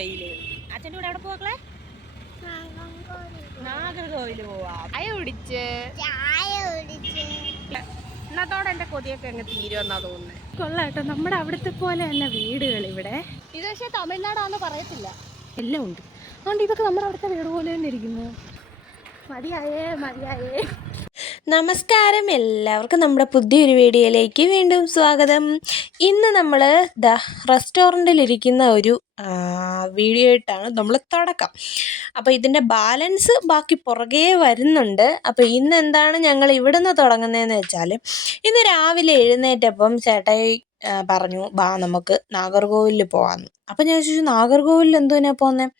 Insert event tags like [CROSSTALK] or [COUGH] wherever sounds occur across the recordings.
വെയിൽ. അച്ഛന്റെ കൂടെ എവിടെ പോക്കളെ നാഗർകോവിൽ പോവാ. ചായ കുടിച്ച്. ഇന്നത്തോടെ എന്റെ കൊതിയൊക്കെ അങ്ങ് തീരുമെന്നാ തോന്നുന്നത് കൊള്ളാട്ടോ നമ്മുടെ അവിടുത്തെ പോലെ തന്നെ വീടുകൾ ഇവിടെ. ഇത് പക്ഷേ തമിഴ്നാടാന്ന് പറയത്തില്ല. എല്ലാം ഉണ്ട്. അതുകൊണ്ട് ഇതൊക്കെ നമ്മുടെ അവിടുത്തെ വീട് പോലെ തന്നെ ഇരിക്കുന്നു. മതിയായേ മതിയായേ. നമസ്കാരം. എല്ലാവർക്കും നമ്മുടെ പുതിയൊരു വീഡിയോയിലേക്ക് വീണ്ടും സ്വാഗതം. ഇന്ന് നമ്മൾ ദ റെസ്റ്റോറന്റിലിരിക്കുന്ന ഒരു വീഡിയോ ആയിട്ടാണ് നമ്മൾ തുടക്കം. അപ്പോൾ ഇതിന്റെ ബാലൻസ് ബാക്കി പുറകെ വരുന്നുണ്ട്. അപ്പോൾ ഇന്ന് എന്താണ് ഞങ്ങൾ ഇവിടുന്ന് തുടങ്ങുന്നതെന്ന് വെച്ചാൽ ഇന്ന് രാവിലെ എഴുന്നേറ്റപ്പം ചേട്ടായി പറഞ്ഞു ബാ നമുക്ക് നാഗർകോവിലിൽ പോകാമെന്ന് അപ്പം ഞാൻ ചോദിച്ചു നാഗർകോവിലിൽ എന്തിനാ പോകുന്നത്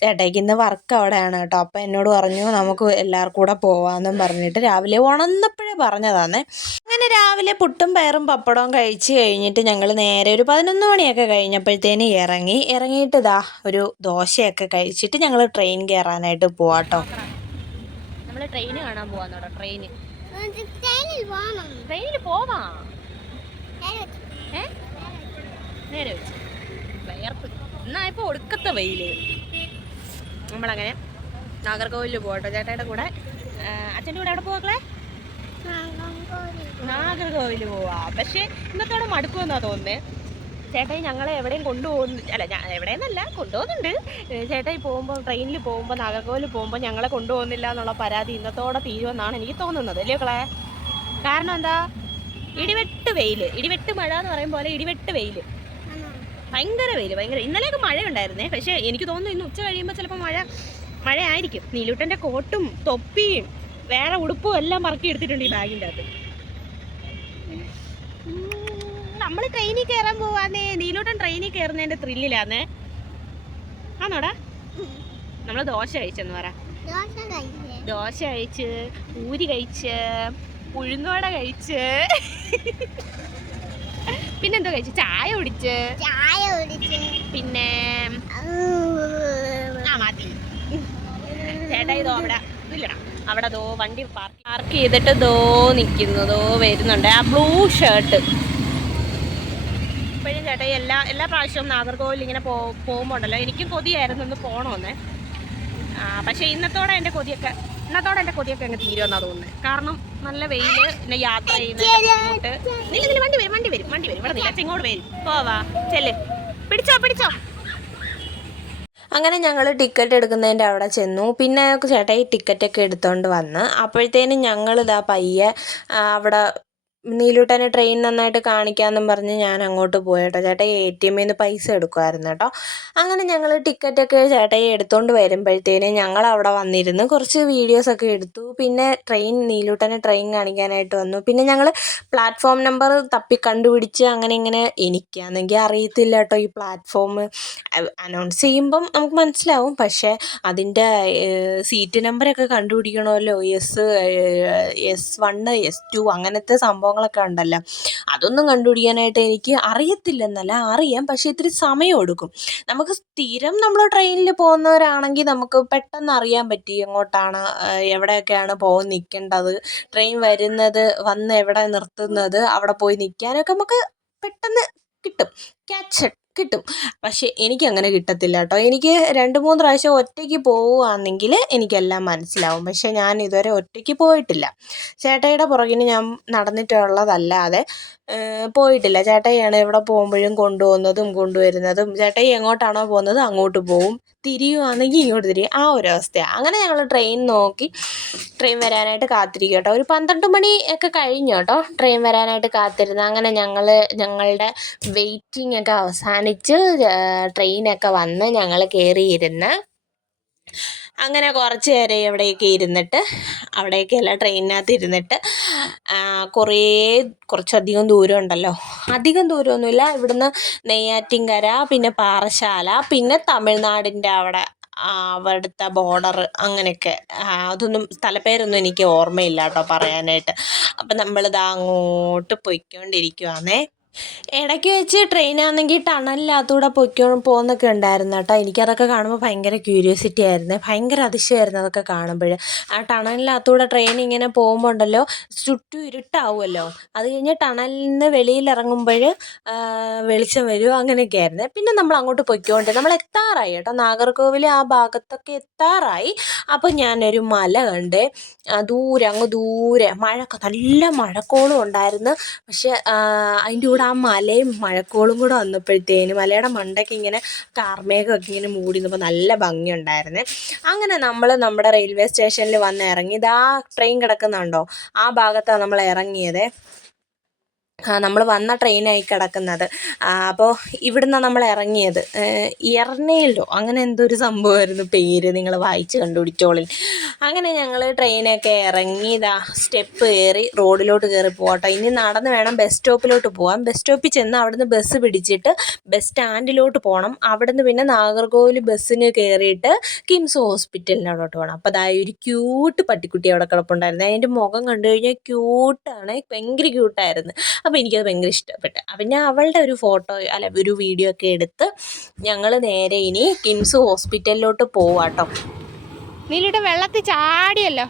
ചേട്ടായിക്ക് ഇന്ന് വർക്ക് അവിടെയാണ് കേട്ടോ. അപ്പം എന്നോട് പറഞ്ഞു നമുക്ക് എല്ലാവർക്കും കൂടെ പോകാമെന്നും പറഞ്ഞിട്ട് രാവിലെ ഉണർന്നപ്പോഴേ പറഞ്ഞതാന്നേ. അങ്ങനെ രാവിലെ പുട്ടും പയറും പപ്പടവും കഴിച്ച് കഴിഞ്ഞിട്ട് ഞങ്ങൾ നേരെ ഒരു പതിനൊന്ന് മണിയൊക്കെ കഴിഞ്ഞപ്പോഴത്തേന് ഇറങ്ങി. ഇറങ്ങിയിട്ട് ഇതാ ഒരു ദോശയൊക്കെ കഴിച്ചിട്ട് ഞങ്ങൾ ട്രെയിൻ കയറാനായിട്ട് പോവാട്ടോ നമ്മൾ ട്രെയിൻ കാണാൻ പോവാന്നോട്ടോ ട്രെയിൻ ട്രെയിനിൽ പോവാം. ട്രെയിനിൽ പോവാം ഏ? നേരെ വെച്ച്. വേർപ്പ് എന്നാ ഇപ്പൊ ഒടുക്കത്തെ വെയിൽ. നമ്മളങ്ങനെ നാഗർകോവിലിൽ പോകട്ടോ. ചേട്ടയുടെ കൂടെ. അച്ഛന്റെ കൂടെ എവിടെ നാഗർകോവിൽ. നാഗർകോവിൽ പോവാ. പക്ഷേ ഇന്നത്തോടെ മടുക്കുമെന്നാ തോന്നുന്നേ. ചേട്ടായി ഞങ്ങളെ എവിടെയും കൊണ്ടുപോകുന്നു അല്ല എവിടെയെന്നല്ല കൊണ്ടുപോകുന്നുണ്ട്. ചേട്ടായി പോകുമ്പോൾ ട്രെയിനിൽ പോകുമ്പോൾ നാഗർകോവിൽ പോകുമ്പോൾ ഞങ്ങളെ കൊണ്ടുപോകുന്നില്ല എന്നുള്ള പരാതി ഇന്നത്തോടെ തീരുമെന്നാണ് എനിക്ക് തോന്നുന്നത്. അല്ലേ കളെ കാരണം എന്താ? ഇടിവെട്ട് വെയിൽ. ഇടിവെട്ട് മഴ എന്ന് പറയും പോലെ ഇടിവെട്ട് വെയിൽ? ഭയങ്കര വെയിൽ ഭയങ്കര. ഇന്നലെയൊക്കെ മഴ ഉണ്ടായിരുന്നേ പക്ഷേ എനിക്ക് തോന്നുന്നു ഇന്ന് ഉച്ച കഴിയുമ്പോൾ ചിലപ്പോൾ മഴ മഴയായിരിക്കും. നീലൂട്ടന്റെ കോട്ടും തൊപ്പിയും വേറെ ഉടുപ്പും എല്ലാം പറക്കി എടുത്തിട്ടുണ്ട് ഈ ബാഗിന്റെ അകത്ത്. നമ്മൾ ട്രെയിനിൽ കയറാൻ പോവാന്നേ. നീലൂട്ടൻ ട്രെയിനിൽ കയറുന്നതിന്റെ ത്രില്ലിലാന്നേ ആണോടാ നമ്മൾ ദോശ കഴിച്ചെന്ന് പറ. ദോശ കഴിച്ചേ. ദോശ കഴിച്ച് പൂരി കഴിച്ച് ഉഴുന്നോട കഴിച്ച്. പിന്നെന്തോ കഴിച്ചു? ചായ കുടിച്ച്. ചായ കുടിച്ച്. പിന്നെ ആ മതി. ചേട്ടാ ഇതോ അവിടെ ഇല്ലടാ അവിടെ ദോ വണ്ടി പാർക്ക് പാർക്ക് ചെയ്തിട്ട് ദോ നിൽക്കുന്നു. ദോ വരുന്നുണ്ട്. ആ ബ്ലൂ ഷർട്ട്. ഇപ്പോഴും ചേട്ടാ എല്ലാ എല്ലാ പ്രാവശ്യവും നാഗർകോവിൽ ഇങ്ങനെ പോ പോകുമ്പോൾ ഉണ്ടല്ലോ എനിക്കും കൊതിയായിരുന്നു ഒന്ന് പോകണമെന്ന് ആ, പക്ഷേ ഇന്നത്തോടെ എന്റെ കൊതിയൊക്കെ ഇന്നത്തോടെ എന്റെ കൊതിയൊക്കെ അങ്ങ് തീരുമെന്നാ തോന്നുന്നത് കാരണം നല്ല വെയിൽ പിന്നെ യാത്ര ചെയ്യുന്ന നില്ല നില്ല വണ്ടി വരും വണ്ടി വരും വണ്ടി വരും. ഇവിടെ ഇങ്ങോട്ട് വരും. പോവാ ചെല്ല്. പിടിച്ചോ പിടിച്ചോ. അങ്ങനെ ഞങ്ങൾ ടിക്കറ്റ് എടുക്കുന്നതിന്റെ അവിടെ ചെന്നു. പിന്നെ ചേട്ടായി ടിക്കറ്റൊക്കെ എടുത്തുകൊണ്ട് വന്ന്. അപ്പോഴത്തേനും ഞങ്ങളിതാ പയ്യെ അവിടെ നീലൂട്ടനെ ട്രെയിൻ നന്നായിട്ട് കാണിക്കാമെന്നും പറഞ്ഞ് ഞാൻ അങ്ങോട്ട് പോയി കേട്ടോ ചേട്ടാ എ ടി എമ്മിൽ നിന്ന് പൈസ എടുക്കുമായിരുന്നു കേട്ടോ. അങ്ങനെ ഞങ്ങൾ ടിക്കറ്റൊക്കെ ചേട്ടായി എടുത്തുകൊണ്ട് വരുമ്പോഴത്തേനും ഞങ്ങൾ അവിടെ വന്നിരുന്ന്. കുറച്ച് വീഡിയോസൊക്കെ എടുത്തു. പിന്നെ ട്രെയിൻ നീലൂട്ടനെ ട്രെയിൻ കാണിക്കാനായിട്ട് വന്നു. പിന്നെ ഞങ്ങൾ പ്ലാറ്റ്ഫോം നമ്പർ തപ്പി കണ്ടുപിടിച്ച് അങ്ങനെ ഇങ്ങനെ എനിക്കാണെങ്കിൽ അറിയത്തില്ല കേട്ടോ ഈ പ്ലാറ്റ്ഫോം അനൗൺസ് ചെയ്യുമ്പം നമുക്ക് മനസ്സിലാവും. പക്ഷേ അതിന്റെ സീറ്റ് നമ്പറൊക്കെ കണ്ടുപിടിക്കണമല്ലോ. S S one S two അങ്ങനത്തെ സംഭവങ്ങളൊക്കെ ഉണ്ടല്ലോ. അതൊന്നും കണ്ടുപിടിക്കാനായിട്ട് എനിക്ക് അറിയത്തില്ലെന്നല്ല അറിയാം. പക്ഷേ ഇത്തിരി സമയം എടുക്കും. നമുക്ക് സ്ഥിരം നമ്മൾ ട്രെയിനിൽ പോകുന്നവരാണെങ്കിൽ നമുക്ക് പെട്ടെന്ന് അറിയാൻ പറ്റി എങ്ങോട്ടാണ് എവിടെയൊക്കെയാണ് പോകാൻ നിൽക്കേണ്ടത് ട്രെയിൻ വരുന്നത് വന്ന് എവിടെ നിർത്തുന്നത് അവിടെ പോയി നിൽക്കാനൊക്കെ നമുക്ക് പെട്ടെന്ന് കിട്ടും. ക്യാച്ച് കിട്ടും. പക്ഷേ എനിക്ക് അങ്ങനെ കിട്ടത്തില്ല കേട്ടോ. എനിക്ക് രണ്ട് മൂന്ന് പ്രാവശ്യം ഒറ്റയ്ക്ക് പോവുകയാണെങ്കിൽ എനിക്കെല്ലാം മനസ്സിലാവും. പക്ഷേ ഞാൻ ഇതുവരെ ഒറ്റയ്ക്ക് പോയിട്ടില്ല. ചേട്ടയുടെ പുറകിന് ഞാൻ നടന്നിട്ടുള്ളതല്ലാതെ പോയിട്ടില്ല. ചേട്ടയാണ് എവിടെ പോകുമ്പോഴും കൊണ്ടുപോകുന്നതും കൊണ്ടുവരുന്നതും ചേട്ടായി എങ്ങോട്ടാണോ പോകുന്നത് അങ്ങോട്ട് പോവും. തിരിയുവാണെങ്കിൽ ഇങ്ങോട്ട് തിരിയും. ആ ഒരു അവസ്ഥയാണ് അങ്ങനെ ഞങ്ങൾ ട്രെയിൻ നോക്കി. ട്രെയിൻ വരാനായിട്ട് കാത്തിരിക്കും കേട്ടോ ഒരു പന്ത്രണ്ട് മണി ഒക്കെ കഴിഞ്ഞു കേട്ടോ ട്രെയിൻ വരാനായിട്ട് കാത്തിരുന്ന്. അങ്ങനെ ഞങ്ങൾ ഞങ്ങളുടെ വെയിറ്റിംഗ് ഒക്കെ അവസാനിച്ച് ട്രെയിനൊക്കെ വന്ന് ഞങ്ങൾ കയറിയിരുന്ന് അങ്ങനെ കുറച്ച് നേരം എവിടെയൊക്കെ ഇരുന്നിട്ട് അവിടെയൊക്കെ അല്ല ട്രെയിനിനകത്ത് ഇരുന്നിട്ട് കുറേ കുറച്ചധികം ദൂരം ഉണ്ടല്ലോ. അധികം ദൂരമൊന്നുമില്ല. ഇവിടുന്ന് നെയ്യാറ്റിൻകര പിന്നെ പാറശാല പിന്നെ തമിഴ്നാടിന്റെ അവിടെ അവിടുത്തെ ബോർഡർ അങ്ങനെയൊക്കെ. അതൊന്നും സ്ഥലപ്പേരൊന്നും എനിക്ക് ഓർമ്മയില്ല കേട്ടോ പറയാനായിട്ട്. അപ്പം നമ്മളിതാ അങ്ങോട്ട് പൊയ്ക്കൊണ്ടിരിക്കുവാന്നേ ഇടയ്ക്ക് വെച്ച് ട്രെയിനാണെങ്കിൽ ടണലിനകത്തൂടെ പൊയ്ക്കോ പോകുന്നൊക്കെ ഉണ്ടായിരുന്നു കേട്ടോ. എനിക്കതൊക്കെ കാണുമ്പോൾ ഭയങ്കര ക്യൂരിയോസിറ്റി ആയിരുന്നു. ഭയങ്കര അതിശയമായിരുന്നു അതൊക്കെ കാണുമ്പോൾ ആ ടണലിനകത്തൂടെ ട്രെയിൻ ഇങ്ങനെ പോകുമ്പോൾ ഉണ്ടല്ലോ ചുറ്റും ഇരുട്ടാവുമല്ലോ അത് കഴിഞ്ഞ് ടണലിൽ നിന്ന് വെളിയിൽ ഇറങ്ങുമ്പോൾ വെളിച്ചം വരും അങ്ങനെയൊക്കെ ആയിരുന്നു. പിന്നെ നമ്മൾ അങ്ങോട്ട് പൊയ്ക്കോണ്ട് നമ്മൾ എത്താറായി കേട്ടോ. നാഗർകോവിൽ ആ ഭാഗത്തൊക്കെ എത്താറായി. അപ്പോൾ ഞാനൊരു മല കണ്ട് ദൂരെ അങ്ങ് ദൂരെ മഴ നല്ല മഴക്കോളും ഉണ്ടായിരുന്നു. പക്ഷെ അതിന്റെ കൂടെ ആ മലയും മഴക്കോളും കൂടെ വന്നപ്പോഴത്തേനും മലയുടെ മണ്ടയ്ക്ക് ഇങ്ങനെ കാർമേഘമൊക്കെ ഇങ്ങനെ മൂടി നിന്നപ്പോൾ നല്ല ഭംഗിയുണ്ടായിരുന്നേ. അങ്ങനെ നമ്മൾ നമ്മുടെ റെയിൽവേ സ്റ്റേഷനിൽ വന്ന് ഇറങ്ങി ഇതാ ട്രെയിൻ കിടക്കുന്നുണ്ടോ? ആ ഭാഗത്താണ് നമ്മൾ ഇറങ്ങിയത്. നമ്മൾ വന്ന ട്രെയിനായി കിടക്കുന്നത്. അപ്പോൾ ഇവിടുന്ന് നമ്മൾ ഇറങ്ങിയത്. എറണേലോ? അങ്ങനെ എന്തോ ഒരു സംഭവമായിരുന്നു പേര്? നിങ്ങൾ വായിച്ച് കണ്ടുപിടിച്ചോളിൻ. അങ്ങനെ ഞങ്ങൾ ട്രെയിനൊക്കെ ഇറങ്ങി ഇതാ സ്റ്റെപ്പ് കയറി റോഡിലോട്ട് കയറി പോകട്ടോ ഇനി നടന്ന് വേണം ബസ് സ്റ്റോപ്പിലോട്ട് പോകാം ബസ് സ്റ്റോപ്പിൽ ചെന്ന് അവിടുന്ന് ബസ് പിടിച്ചിട്ട് ബസ് സ്റ്റാൻഡിലോട്ട് പോകണം അവിടുന്ന് പിന്നെ നാഗർകോവിൽ ബസ്സിന് കയറിയിട്ട് കിംസ് ഹോസ്പിറ്റലിനോട്ട് പോകണം അപ്പോൾ അതായത് ഒരു ക്യൂട്ട് പട്ടിക്കുട്ടി അവിടെ കിടപ്പുണ്ടായിരുന്നു. അതിന്റെ മുഖം കണ്ടു കഴിഞ്ഞാൽ ക്യൂട്ടാണ്. ഭയങ്കര ക്യൂട്ടായിരുന്നു. അപ്പോൾ എനിക്കത് ഭയങ്കര ഇഷ്ടപ്പെട്ടു. പിന്നെ അവളുടെ ഒരു ഫോട്ടോ അല്ല ഒരു വീഡിയോ ഒക്കെ എടുത്ത് ഞങ്ങൾ നേരെ ഇനി കിംസ് ഹോസ്പിറ്റലിലോട്ട് പോവാട്ടോ. നീലിട്ട് വെള്ളത്തിൽ ചാടിയല്ലോ.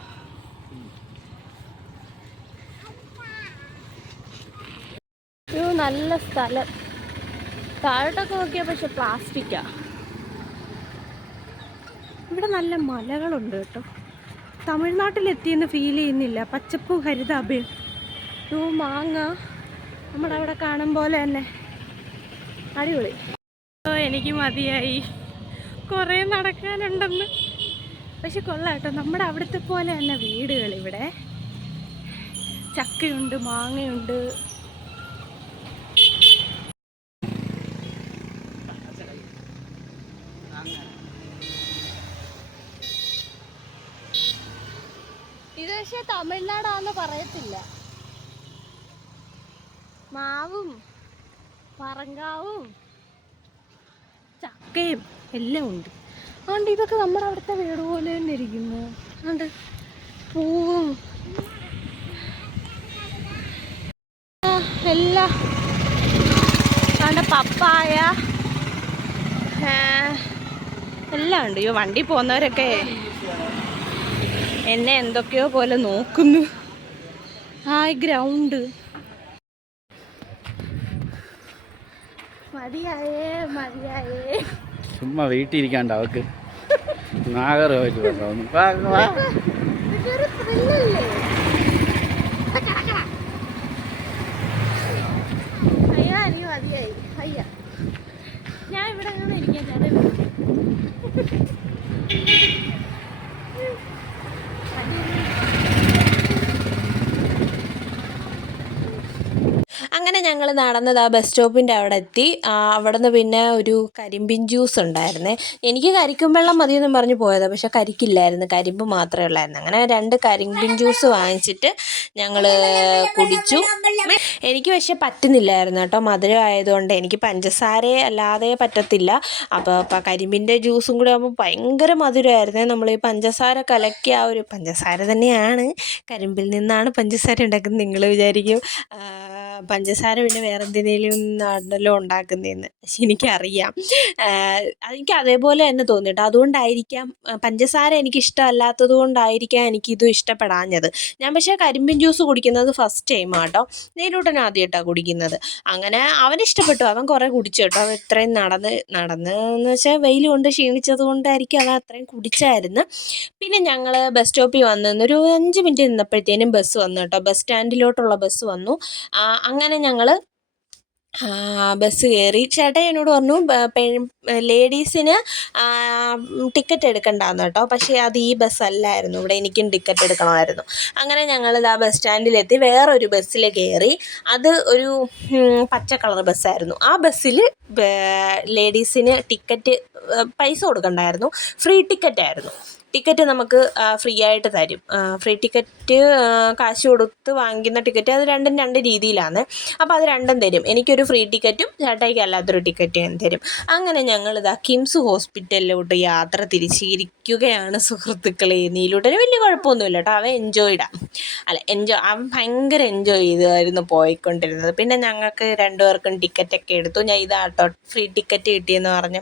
ഒരു നല്ല സ്ഥലം. താഴോട്ടൊക്കെ നോക്കിയാൽ പക്ഷെ പ്ലാസ്റ്റിക്കാ. ഇവിടെ നല്ല മലകളുണ്ട് കേട്ടോ. തമിഴ്നാട്ടിലെത്തിയെന്ന് ഫീൽ ചെയ്യുന്നില്ല. പച്ചപ്പും ഹരിതാഭയും. മാങ്ങ. നമ്മുടെ അവിടെ കാണും പോലെ തന്നെ. അടിപൊളി. ഓ എനിക്ക് മതിയായി. കുറേ നടക്കാനുണ്ടെന്ന്. പക്ഷെ കൊള്ളാട്ടോ നമ്മുടെ അവിടുത്തെ പോലെ തന്നെ വീടുകൾ ഇവിടെ. ചക്കയുണ്ട് മാങ്ങയുണ്ട്. ഇത് പക്ഷെ തമിഴ്നാടാന്ന് പറയത്തില്ല. മാവും പറങ്കാവും ചക്കയും എല്ലാം ഉണ്ട്. അതുകൊണ്ട് ഇതൊക്കെ നമ്മുടെ അവിടുത്തെ വീട് പോലെ തന്നെ ഇരിക്കുന്നു. അതുകൊണ്ട് പൂവും. എല്ലാ അതുകൊണ്ട് പപ്പായ എല്ലാം ഉണ്ട്. ഈ വണ്ടി പോകുന്നവരൊക്കെ എന്നെ എന്തൊക്കെയോ പോലെ നോക്കുന്നു. ആ ഗ്രൗണ്ട് മതിയായേ മതിയായേ. ചുമ്മാ വീട്ടിൽ ഇരിക്കാണ്ട് അവക്ക് ഞാൻ ഇവിടെ ഇരിക്കാൻ ഞാൻ അങ്ങനെ ഞങ്ങൾ നടന്നത് ആ ബസ് സ്റ്റോപ്പിന്റെ അവിടെ എത്തി. ആ, നിന്ന് പിന്നെ ഒരു കരിമ്പിൻ ജ്യൂസ് ഉണ്ടായിരുന്നേ. എനിക്ക് കരിക്കും വെള്ളം മതിയെന്നും പറഞ്ഞ് പോയത് പക്ഷെ കരിക്കില്ലായിരുന്നു. കരിമ്പ് മാത്രമേ ഉള്ളായിരുന്നു. അങ്ങനെ രണ്ട് കരിമ്പിൻ ജ്യൂസ് വാങ്ങിച്ചിട്ട് ഞങ്ങൾ കുടിച്ചു. എനിക്ക് പക്ഷെ പറ്റുന്നില്ലായിരുന്നു കേട്ടോ. മധുരം ആയതുകൊണ്ട് എനിക്ക് പഞ്ചസാര അല്ലാതെ പറ്റത്തില്ല. അപ്പോൾ കരിമ്പിന്റെ ജ്യൂസും കൂടെ ആകുമ്പോൾ ഭയങ്കര മധുരമായിരുന്നേ. നമ്മൾ ഈ പഞ്ചസാര കലക്കിയ ആ ഒരു പഞ്ചസാര തന്നെയാണ് കരിമ്പിൽ നിന്നാണ് പഞ്ചസാര ഉണ്ടാക്കുന്നത്. നിങ്ങൾ വിചാരിക്കും പഞ്ചസാര പിന്നെ വേറെ എന്തിനേലും ആണല്ലോ ഉണ്ടാക്കുന്നതെന്ന് പക്ഷെ എനിക്കറിയാം എനിക്ക് അതേപോലെ തന്നെ തോന്നി കേട്ടോ അതുകൊണ്ടായിരിക്കാം പഞ്ചസാര എനിക്ക് ഇഷ്ടമല്ലാത്തത് കൊണ്ടായിരിക്കാം എനിക്കിതും ഇഷ്ടപ്പെടാഞ്ഞത്. ഞാൻ പക്ഷേ കരിമ്പിൻ ജ്യൂസ് കുടിക്കുന്നത് ഫസ്റ്റ് ടൈമാണ് കേട്ടോ നീലൂട്ടൻ ആദ്യമായിട്ടാണ് കുടിക്കുന്നത്. അങ്ങനെ അവൻ ഇഷ്ടപ്പെട്ടു അവൻ കുറേ കുടിച്ചു കേട്ടോ. അവൻ ഇത്രയും നടന്ന് നടന്ന് എന്ന് വെച്ചാൽ വെയിൽ കൊണ്ട് ക്ഷീണിച്ചത് കൊണ്ടായിരിക്കും അവൻ അത്രയും കുടിച്ചായിരുന്നു. പിന്നെ ഞങ്ങൾ ബസ് സ്റ്റോപ്പിൽ വന്നു ഒരു അഞ്ച് മിനിറ്റ് നിന്നപ്പോഴത്തേനും ബസ് വന്നു കേട്ടോ. ബസ് സ്റ്റാൻഡിലോട്ടുള്ള ബസ് വന്നു. അങ്ങനെ ഞങ്ങൾ ബസ് കയറി ചേട്ടൻ എന്നോട് പറഞ്ഞു ലേഡീസിന് ടിക്കറ്റ് എടുക്കണ്ടാന്ന് കേട്ടോ. പക്ഷേ അത് ഈ ബസ്സല്ലായിരുന്നു ഇവിടെ എനിക്കും ടിക്കറ്റ് എടുക്കണമായിരുന്നു. അങ്ങനെ ഞങ്ങൾ ആ ബസ് സ്റ്റാൻഡിലെത്തി വേറൊരു ബസ്സിൽ കയറി അത് ഒരു പച്ച കളർ ബസ്സായിരുന്നു ആ ബസ്സിൽ ലേഡീസിന് ടിക്കറ്റ് പൈസ കൊടുക്കണ്ടായിരുന്നു. ഫ്രീ ടിക്കറ്റ് ആയിരുന്നു. ടിക്കറ്റ് നമുക്ക് ഫ്രീ ആയിട്ട് തരും. ഫ്രീ ടിക്കറ്റ് കാശ് കൊടുത്ത് വാങ്ങിക്കുന്ന ടിക്കറ്റ് അത് രണ്ടും രണ്ട് രീതിയിലാണ്. അപ്പോൾ അത് രണ്ടും തരും. എനിക്കൊരു ഫ്രീ ടിക്കറ്റും ചേട്ടായിക്ക് അല്ലാത്തൊരു ടിക്കറ്റും തരും. അങ്ങനെ ഞങ്ങൾ ഇതാ കിംസ് ഹോസ്പിറ്റലിലോട്ട് യാത്ര തിരിച്ചിരിക്കുകയാണ് സുഹൃത്തുക്കളെ. നീലൂട്ടന് വലിയ കുഴപ്പമൊന്നുമില്ല കേട്ടോ. അവൻ എൻജോയ്ഡാ അല്ല എൻജോയ് അവൻ ഭയങ്കര എൻജോയ് ചെയ്തായിരുന്നു പോയിക്കൊണ്ടിരുന്നത്. പിന്നെ ഞങ്ങൾക്ക് രണ്ടുപേർക്കും ടിക്കറ്റൊക്കെ എടുത്തു. ഞാൻ ഇതാട്ടോ ഫ്രീ ടിക്കറ്റ് കിട്ടിയെന്ന് പറഞ്ഞു.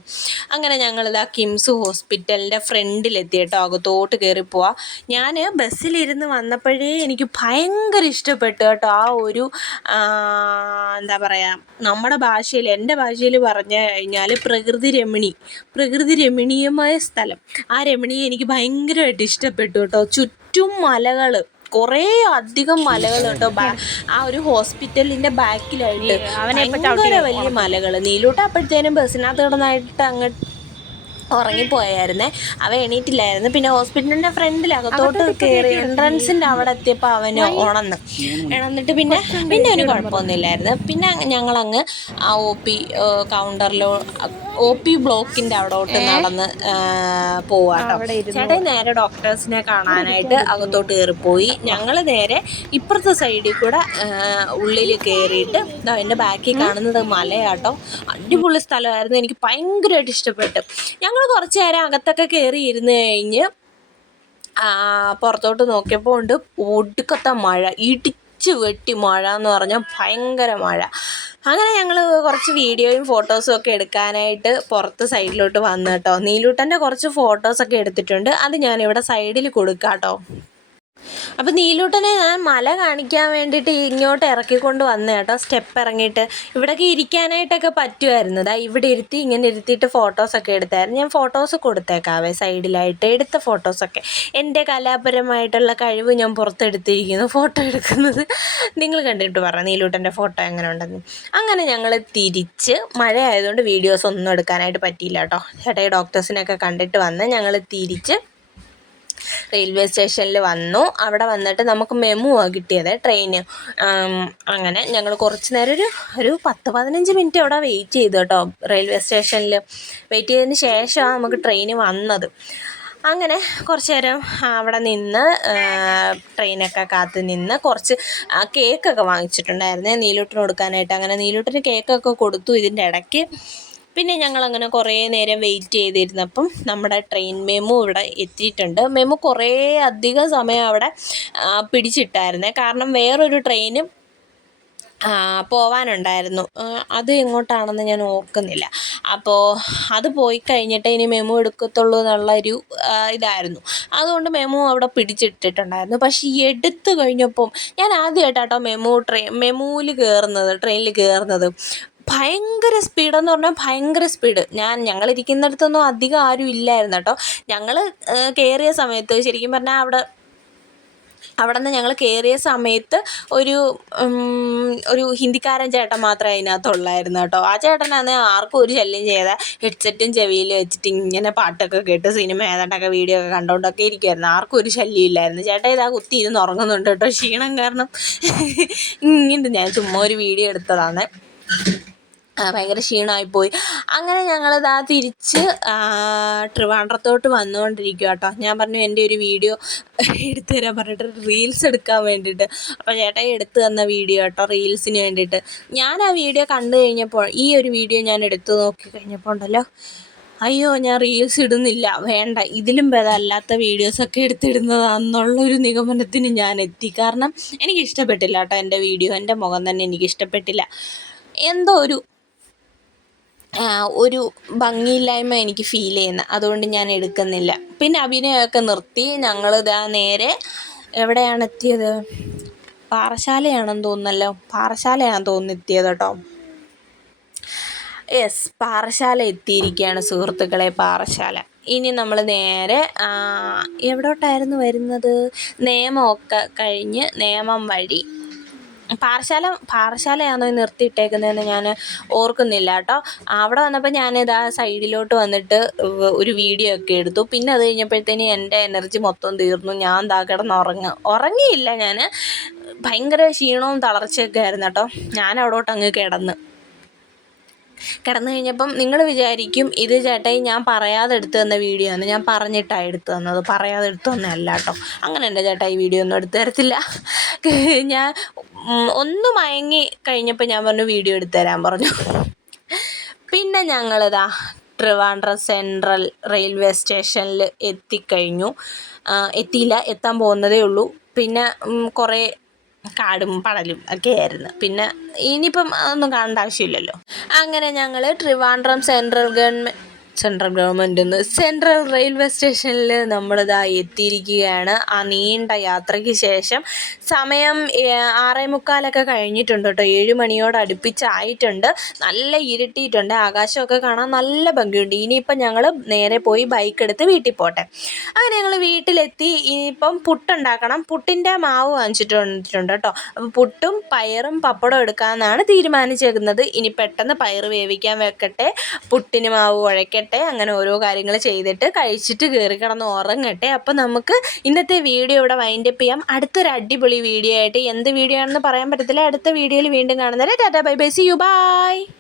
അങ്ങനെ ഞങ്ങളിതാ കിംസ് ഹോസ്പിറ്റലിന്റെ ഫ്രണ്ടിലെത്തി കേട്ടോ. അകത്തോട്ട് കയറി പോവാ. ഞാൻ ബസ്സിലിരുന്ന് വന്നപ്പോഴേ എനിക്ക് ഭയങ്കര ഇഷ്ടപ്പെട്ടു കേട്ടോ. ആ ഒരു എന്താ പറയുക നമ്മുടെ ഭാഷയിൽ എന്റെ ഭാഷയിൽ പറഞ്ഞു കഴിഞ്ഞാൽ പ്രകൃതി രമണി പ്രകൃതി രമണീയമായ സ്ഥലം. ആ രമണിയെ എനിക്ക് ഭയങ്കരമായിട്ട് ഇഷ്ടപ്പെട്ടു കേട്ടോ. ചുറ്റും മലകൾ കുറേ അധികം മലകൾ കേട്ടോ. ബാ- ആ ഒരു ഹോസ്പിറ്റലിന്റെ ബാക്കിലായിട്ട് ഭയങ്കര വലിയ മലകൾ നീലൂട്ട് അപ്പോഴത്തേനും ബസ്സിനകത്ത് കിടന്നായിട്ട് അങ്ങ് ഉറങ്ങിപ്പോയായിരുന്നേ. അവ എണീറ്റില്ലായിരുന്നു. പിന്നെ ഹോസ്പിറ്റലിന്റെ ഫ്രണ്ടിൽ അകത്തോട്ട് കയറി എൻട്രൻസിന്റെ അവിടെ എത്തിയപ്പോൾ അവന് ഉണന്ന് ഉണന്നിട്ട് പിന്നെ പിന്നെ അവന് കുഴപ്പമൊന്നുമില്ലായിരുന്നു. പിന്നെ ഞങ്ങളങ്ങ് ആ ഒ പി കൗണ്ടറിലോ ഒ പി ബ്ലോക്കിന്റെ അവിടോട്ട് നടന്ന് പോവാട്ടോ. ചേട്ടൻ നേരെ ഡോക്ടേഴ്സിനെ കാണാനായിട്ട് അകത്തോട്ട് കയറിപ്പോയി. ഞങ്ങൾ നേരെ ഇപ്പുറത്തെ സൈഡിൽ കൂടെ ഉള്ളിൽ കയറിയിട്ട് എന്റെ എന്റെ ബാക്കിൽ കാണുന്നത് മലയാട്ടോ. അടിപൊളി സ്ഥലമായിരുന്നു. എനിക്ക് ഭയങ്കരമായിട്ട് ഇഷ്ടപ്പെട്ടു. ഞങ്ങൾ കുറച്ച് നേരം അകത്തൊക്കെ കയറി ഇരുന്ന് കഴിഞ്ഞ് പുറത്തോട്ട് നോക്കിയപ്പോൾ ഉണ്ട് ഒടുക്കത്തെ മഴ. ഇടിച്ച് വെട്ടി മഴ എന്ന് പറഞ്ഞാൽ ഭയങ്കര മഴ. അങ്ങനെ ഞങ്ങൾ കുറച്ച് വീഡിയോയും ഫോട്ടോസും ഒക്കെ എടുക്കാനായിട്ട് പുറത്ത് സൈഡിലോട്ട് വന്നു കേട്ടോ. നീലൂട്ടന്റെ കുറച്ച് ഫോട്ടോസൊക്കെ എടുത്തിട്ടുണ്ട്. അത് ഞാനിവിടെ സൈഡിൽ കൊടുക്കാം കേട്ടോ അപ്പം നീലൂട്ടനെ ഞാൻ മല കാണിക്കാൻ വേണ്ടിയിട്ട് ഇങ്ങോട്ട് ഇറക്കിക്കൊണ്ട് വന്ന കേട്ടോ. സ്റ്റെപ്പ് ഇറങ്ങിയിട്ട്. ഇവിടെയൊക്കെ ഇരിക്കാനായിട്ടൊക്കെ പറ്റുമായിരുന്നു. ദാ ഇവിടെ ഇരുത്തി ഇങ്ങനെ ഇരുത്തിയിട്ട് ഫോട്ടോസൊക്കെ എടുത്തായിരുന്നു. ഞാൻ ഫോട്ടോസ് കൊടുത്തേക്കാവേ സൈഡിലായിട്ട്. എടുത്ത ഫോട്ടോസൊക്കെ എന്റെ കലാപരമായിട്ടുള്ള കഴിവ് ഞാൻ പുറത്തെടുത്തിരിക്കുന്നു ഫോട്ടോ എടുക്കുന്നത്. നിങ്ങൾ കണ്ടിട്ട് പറ നീലൂട്ടന്റെ ഫോട്ടോ എങ്ങനെ ഉണ്ടെന്ന്. അങ്ങനെ ഞങ്ങൾ തിരിച്ച് മഴ ആയതുകൊണ്ട് വീഡിയോസ് ഒന്നും എടുക്കാനായിട്ട് പറ്റിയില്ല കേട്ടോ. ചേട്ടായി ഡോക്ടേഴ്സിനൊക്കെ കണ്ടിട്ട് വന്ന് ഞങ്ങൾ തിരിച്ച് റെയിൽവേ സ്റ്റേഷനിൽ വന്നു. അവിടെ വന്നിട്ട് നമുക്ക് മെമുവാണ് കിട്ടിയത്. ട്രെയിന് അങ്ങനെ ഞങ്ങൾ കുറച്ച് നേരം ഒരു ഒരു പത്ത് പതിനഞ്ച് മിനിറ്റ് അവിടെ വെയിറ്റ് ചെയ്തു കേട്ടോ. റെയിൽവേ സ്റ്റേഷനിൽ വെയിറ്റ് ചെയ്തതിന് ശേഷമാണ് നമുക്ക് ട്രെയിന് വന്നത്. അങ്ങനെ കുറച്ച് നേരം അവിടെ നിന്ന് ട്രെയിനൊക്കെ കാത്ത് നിന്ന് കുറച്ച് കേക്കൊക്കെ വാങ്ങിച്ചിട്ടുണ്ടായിരുന്നേ. നീലൂട്ടിന് കൊടുക്കാനായിട്ട്. അങ്ങനെ നീലൂട്ടിന് കേക്കൊക്കെ കൊടുത്തു. ഇതിന്റെ ഇടയ്ക്ക് പിന്നെ ഞങ്ങൾ അങ്ങനെ കുറേ നേരം വെയിറ്റ് ചെയ്തിരുന്നപ്പം നമ്മുടെ ട്രെയിൻ മെമു ഇവിടെ എത്തിയിട്ടുണ്ട്. മെമു കുറേ അധികം സമയം അവിടെ പിടിച്ചിട്ടായിരുന്നേ. കാരണം വേറൊരു ട്രെയിനും പോവാനുണ്ടായിരുന്നു. അത് എങ്ങോട്ടാണെന്ന് ഞാൻ ഓർക്കുന്നില്ല. അപ്പോൾ അത് പോയി കഴിഞ്ഞിട്ട് ഇനി മെമു എടുക്കത്തുള്ളൂ എന്നുള്ള ഒരു ഇതായിരുന്നു. അതുകൊണ്ട് മെമു അവിടെ പിടിച്ചിട്ടിട്ടുണ്ടായിരുന്നു. പക്ഷേ എടുത്തു കഴിഞ്ഞപ്പം ഞാൻ ആദ്യമായിട്ടാട്ടോ മെമു ട്രെയിൻ മെമുവിൽ കയറുന്നത് ട്രെയിനിൽ കയറുന്നത് ഭയങ്കര സ്പീഡെന്ന് പറഞ്ഞാൽ ഭയങ്കര സ്പീഡ് ഞാൻ ഞങ്ങളിരിക്കുന്നിടത്തൊന്നും അധികം ആരും ഇല്ലായിരുന്നു കേട്ടോ. ഞങ്ങൾ കയറിയ സമയത്ത് ശരിക്കും പറഞ്ഞാൽ അവിടെ അവിടെ നിന്ന് ഞങ്ങൾ കയറിയ സമയത്ത് ഒരു ഒരു ഹിന്ദിക്കാരൻ ചേട്ടൻ മാത്രമേ അതിനകത്തുള്ളായിരുന്നു കേട്ടോ. ആ ചേട്ടനാണ് ആർക്കും ഒരു ശല്യം ചെയ്ത ഹെഡ്സെറ്റും ചെവിയിൽ വെച്ചിട്ട് ഇങ്ങനെ പാട്ടൊക്കെ കേട്ട് സിനിമ ഏതാണ്ടൊക്കെ വീഡിയോ ഒക്കെ കണ്ടുകൊണ്ടൊക്കെ ഇരിക്കുമായിരുന്നു ആർക്കും ഒരു ശല്യം ഇല്ലായിരുന്നു. ചേട്ടൻ ഇതാ കുത്തി ഇരുന്ന് ഉറങ്ങുന്നുണ്ട് കേട്ടോ. ക്ഷീണം കാരണം ഇങ്ങനെ ഞാൻ ചുമ്മാ ഒരു വീഡിയോ എടുത്തതാണ്. ഭയങ്കര ക്ഷീണമായിപ്പോയി അങ്ങനെ ഞങ്ങളിതാ തിരിച്ച് ട്രിവാൻഡ്രത്തോട്ട് വന്നുകൊണ്ടിരിക്കുക കേട്ടോ ഞാൻ പറഞ്ഞു എന്റെ ഒരു വീഡിയോ എടുത്തു തരാൻ പറഞ്ഞിട്ട് റീൽസ് എടുക്കാൻ വേണ്ടിയിട്ട്. അപ്പോൾ ചേട്ടൻ എടുത്തു തന്ന വീഡിയോ കേട്ടോ റീൽസിന് വേണ്ടിയിട്ട്. ഞാൻ ആ വീഡിയോ കണ്ടു കഴിഞ്ഞപ്പോൾ ഈ ഒരു വീഡിയോ ഞാൻ എടുത്തു നോക്കി കഴിഞ്ഞപ്പോൾ ഉണ്ടല്ലോ. അയ്യോ ഞാൻ റീൽസ് ഇടുന്നില്ല. വേണ്ട ഇതിലും ഭേദം അല്ലാത്ത വീഡിയോസൊക്കെ എടുത്തിടുന്നതാണെന്നുള്ളൊരു നിഗമനത്തിന് ഞാൻ എത്തി. കാരണം എനിക്ക് ഇഷ്ടപ്പെട്ടില്ല കേട്ടോ എന്റെ വീഡിയോ. എന്റെ മുഖം തന്നെ എനിക്ക് ഇഷ്ടപ്പെട്ടില്ല എന്തോ ഒരു ഒരു ഭംഗിയില്ലായ്മ എനിക്ക് ഫീൽ ചെയ്യുന്ന. അതുകൊണ്ട് ഞാൻ എടുക്കുന്നില്ല. പിന്നെ അഭിനയമൊക്കെ നിർത്തി. ഞങ്ങൾ ഇതാ നേരെ എവിടെയാണ് എത്തിയത്? പാറശാലയാണെന്ന് തോന്നുന്നല്ലോ. പാറശാലയാണെന്ന് തോന്നുന്നു എത്തിയത് കേട്ടോ. യെസ് പാറശാല എത്തിയിരിക്കുകയാണ് സുഹൃത്തുക്കളെ പാറശാല. ഇനി നമ്മൾ നേരെ എവിടോട്ടായിരുന്നു വരുന്നത്? നിയമമൊക്കെ കഴിഞ്ഞ് നിയമം വഴി. പാറശാല പാറശാലയാണോ നിർത്തിയിട്ടേക്കുന്നതെന്ന് ഞാൻ ഓർക്കുന്നില്ല കേട്ടോ. അവിടെ വന്നപ്പോൾ ഞാനിതാ സൈഡിലോട്ട് വന്നിട്ട് ഒരു വീഡിയോ ഒക്കെ എടുത്തു. പിന്നെ അത് കഴിഞ്ഞപ്പോഴത്തേന് എന്റെ എനർജി മൊത്തം തീർന്നു. ഞാൻ ദാ കിടന്ന് ഉറങ്ങുക ഉറങ്ങിയില്ല ഞാൻ ഭയങ്കര ക്ഷീണവും തളർച്ചയൊക്കെ ആയിരുന്നു കേട്ടോ. ഞാൻ അവിടോട്ട് അങ്ങ് കിടന്ന്. കിടന്നു കഴിഞ്ഞപ്പം നിങ്ങൾ വിചാരിക്കും ഇത് ചേട്ടായി ഞാൻ പറയാതെ എടുത്തു തന്ന വീഡിയോ ആണ്. ഞാൻ പറഞ്ഞിട്ടാണ് എടുത്തു തന്നത്. പറയാതെ എടുത്തു തന്നതല്ല കേട്ടോ. അങ്ങനെ എന്റെ ചേട്ടായി വീഡിയോ ഒന്നും എടുത്തു തരത്തില്ല. [LAUGHS] ഞാൻ ഒന്ന് മയങ്ങി കഴിഞ്ഞപ്പോൾ ഞാൻ പറഞ്ഞു വീഡിയോ എടുത്തു തരാൻ പറഞ്ഞു. പിന്നെ ഞങ്ങളിതാ ട്രിവാൻഡ്രം സെൻട്രൽ റെയിൽവേ സ്റ്റേഷനിൽ എത്തിക്കഴിഞ്ഞു. എത്തിയില്ല എത്താൻ പോകുന്നതേ ഉള്ളൂ. പിന്നെ കുറേ കാടും പടലും ഒക്കെ ആയിരുന്നു. പിന്നെ ഇനിയിപ്പം അതൊന്നും കാണേണ്ട ആവശ്യമില്ലല്ലോ. അങ്ങനെ ഞങ്ങൾ Trivandrum central government central government നിന്ന് സെൻട്രൽ റെയിൽവേ സ്റ്റേഷനിൽ നമ്മളിതാ എത്തിയിരിക്കുകയാണ്. ആ നീണ്ട യാത്രയ്ക്ക് ശേഷം സമയം ആറേ മുക്കാലൊക്കെ കഴിഞ്ഞിട്ടുണ്ട് കേട്ടോ. ഏഴ് മണിയോട് അടുപ്പിച്ചായിട്ടുണ്ട്. നല്ല ഇരുട്ടിയിട്ടുണ്ട്. ആകാശമൊക്കെ കാണാൻ നല്ല ഭംഗിയുണ്ട്. ഇനിയിപ്പം ഞങ്ങൾ നേരെ പോയി ബൈക്ക് എടുത്ത് വീട്ടിൽ പോട്ടെ. അങ്ങനെ ഞങ്ങൾ വീട്ടിലെത്തി. ഇനിയിപ്പം പുട്ടുണ്ടാക്കണം. പുട്ടിന്റെ മാവ് വാങ്ങിച്ചിട്ട് വന്നിട്ടുണ്ട് കേട്ടോ. അപ്പോൾ പുട്ടും പയറും പപ്പടം എടുക്കാമെന്നാണ് തീരുമാനിച്ചിരിക്കുന്നത് ഇനി പെട്ടെന്ന് പയറ് വേവിക്കാൻ വെക്കട്ടെ. പുട്ടിന് മാവ് കുഴയ്ക്കട്ടെ. അങ്ങനെ ഓരോ കാര്യങ്ങൾ ചെയ്തിട്ട് കഴിച്ചിട്ട് കയറി കിടന്ന് ഉറങ്ങട്ടെ. അപ്പോൾ നമുക്ക് ഇന്നത്തെ വീഡിയോ ഇവിടെ വൈൻഡപ്പ് ചെയ്യാം. അടുത്തൊരു അടിപൊളി വീഡിയോ ആയിട്ട് എന്ത് വീഡിയോ ആണെന്ന് പറയാൻ പറ്റത്തില്ല. അടുത്ത വീഡിയോയിൽ വീണ്ടും കാണുന്നവരെ tata bye bye see you bye.